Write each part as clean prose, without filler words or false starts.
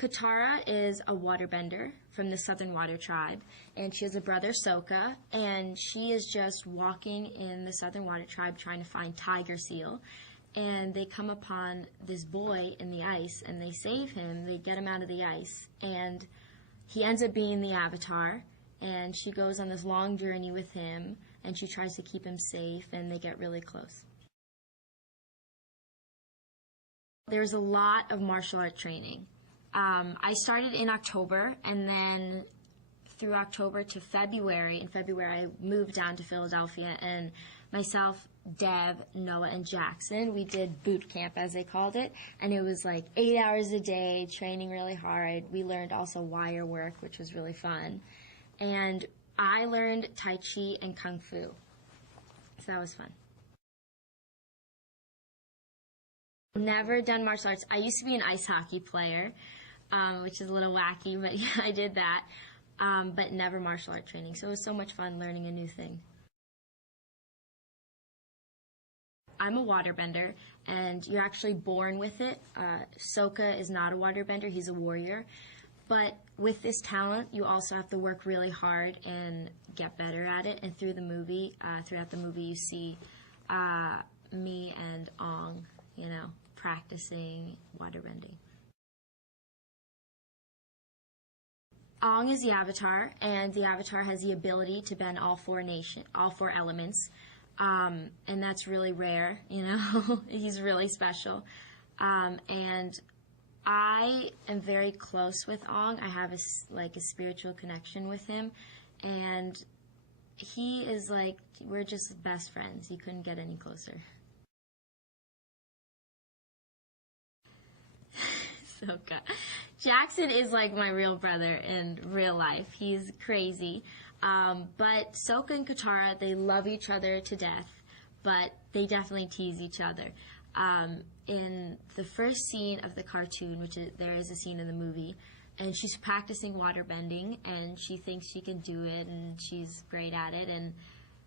Katara is a waterbender from the Southern Water Tribe, and she has a brother, Sokka, and she is just walking in the Southern Water Tribe trying to find Tiger Seal, and they come upon this boy in the ice, and they save him, they get him out of the ice, and he ends up being the Avatar, and she goes on this long journey with him, and she tries to keep him safe, and they get really close. There's a lot of martial art training. I started in October, and then through October to February. In February, I moved down to Philadelphia, and myself, Dev, Noah, and Jackson, we did boot camp, as they called it, and it was like 8 hours a day, training really hard. We learned also wire work, which was really fun, and I learned Tai Chi and Kung Fu, so that was fun. Never done martial arts. I used to be an ice hockey player, which is a little wacky, but yeah, I did that, but never martial art training, so it was so much fun learning a new thing. I'm a waterbender, and you're actually born with it. Sokka is not a waterbender, he's a warrior. But with this talent, you also have to work really hard and get better at it. And throughout the movie, you see me and Ong, practicing waterbending. Ong is the Avatar, and the Avatar has the ability to bend all four elements. And that's really rare, He's really special. And I am very close with Ong. I have a spiritual connection with him. And he is we're just best friends. You couldn't get any closer. Sokka. Jackson is like my real brother in real life. He's crazy. But Sokka and Katara, they love each other to death, but they definitely tease each other. In the first scene of the cartoon, there is a scene in the movie, and she's practicing waterbending, and she thinks she can do it, and she's great at it, and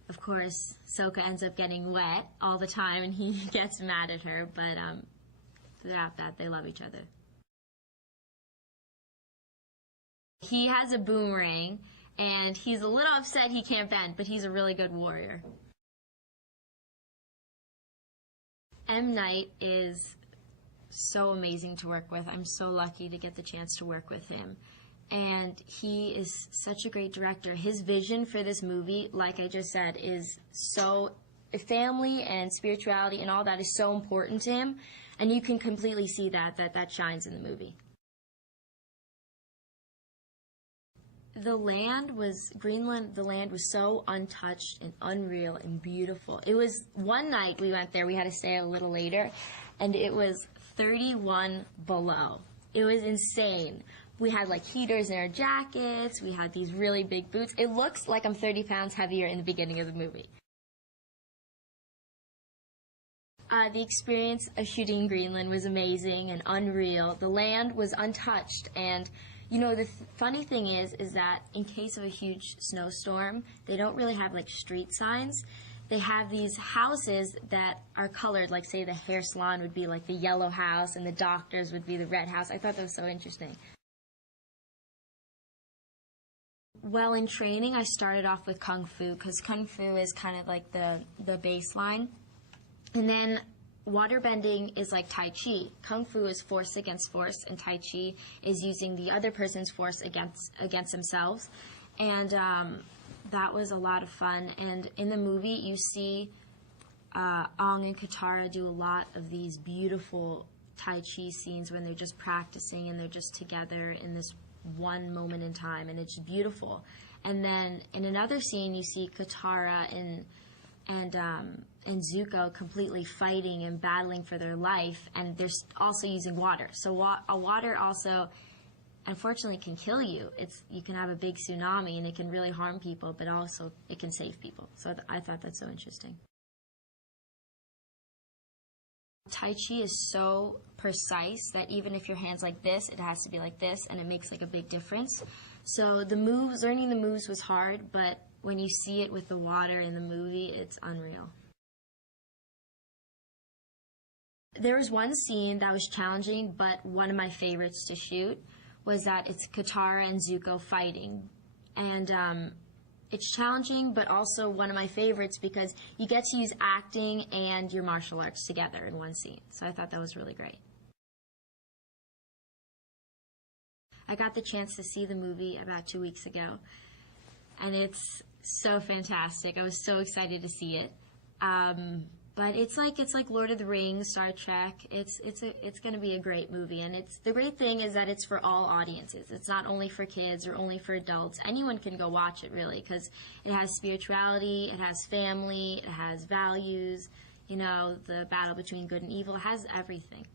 of course, Sokka ends up getting wet all the time, and he gets mad at her, but they're not bad. They love each other. He has a boomerang, and he's a little upset he can't bend, but he's a really good warrior. M. Night is so amazing to work with. I'm so lucky to get the chance to work with him. And he is such a great director. His vision for this movie, like I just said, is so... family and spirituality and all that is so important to him. And you can completely see that shines in the movie. Greenland, the land was so untouched and unreal and beautiful. It was, one night we went there, we had to stay a little later, and it was 31 below. It was insane. We had heaters in our jackets, we had these really big boots. It looks like I'm 30 pounds heavier in the beginning of the movie. The experience of shooting Greenland was amazing and unreal. The land was untouched, and the funny thing is that in case of a huge snowstorm, they don't really have street signs. They have these houses that are colored, say the hair salon would be the yellow house and the doctors would be the red house. I thought that was so interesting. Well, in training, I started off with Kung Fu, because Kung Fu is kind of the baseline. And then waterbending is like Tai Chi. Kung Fu is force against force, and Tai Chi is using the other person's force against themselves. And that was a lot of fun. And in the movie, you see Ong and Katara do a lot of these beautiful Tai Chi scenes when they're just practicing and they're just together in this one moment in time, and it's beautiful. And then in another scene, you see Katara and Zuko completely fighting and battling for their life, and they're also using water. So water also, unfortunately, can kill you. You can have a big tsunami, and it can really harm people, but also it can save people. So I thought that's so interesting. Tai Chi is so precise that even if your hand's like this, it has to be like this, and it makes a big difference. So learning the moves was hard, but when you see it with the water in the movie, it's unreal. There was one scene that was challenging, but one of my favorites to shoot was that it's Katara and Zuko fighting. And it's challenging, but also one of my favorites because you get to use acting and your martial arts together in one scene. So I thought that was really great. I got the chance to see the movie about 2 weeks ago, and it's so fantastic. I was so excited to see it. But it's like Lord of the Rings, Star Trek. It's going to be a great movie, and the great thing is that it's for all audiences. It's not only for kids or only for adults. Anyone can go watch it, really, because it has spirituality, it has family, it has values. You know, the battle between good and evil, it has everything.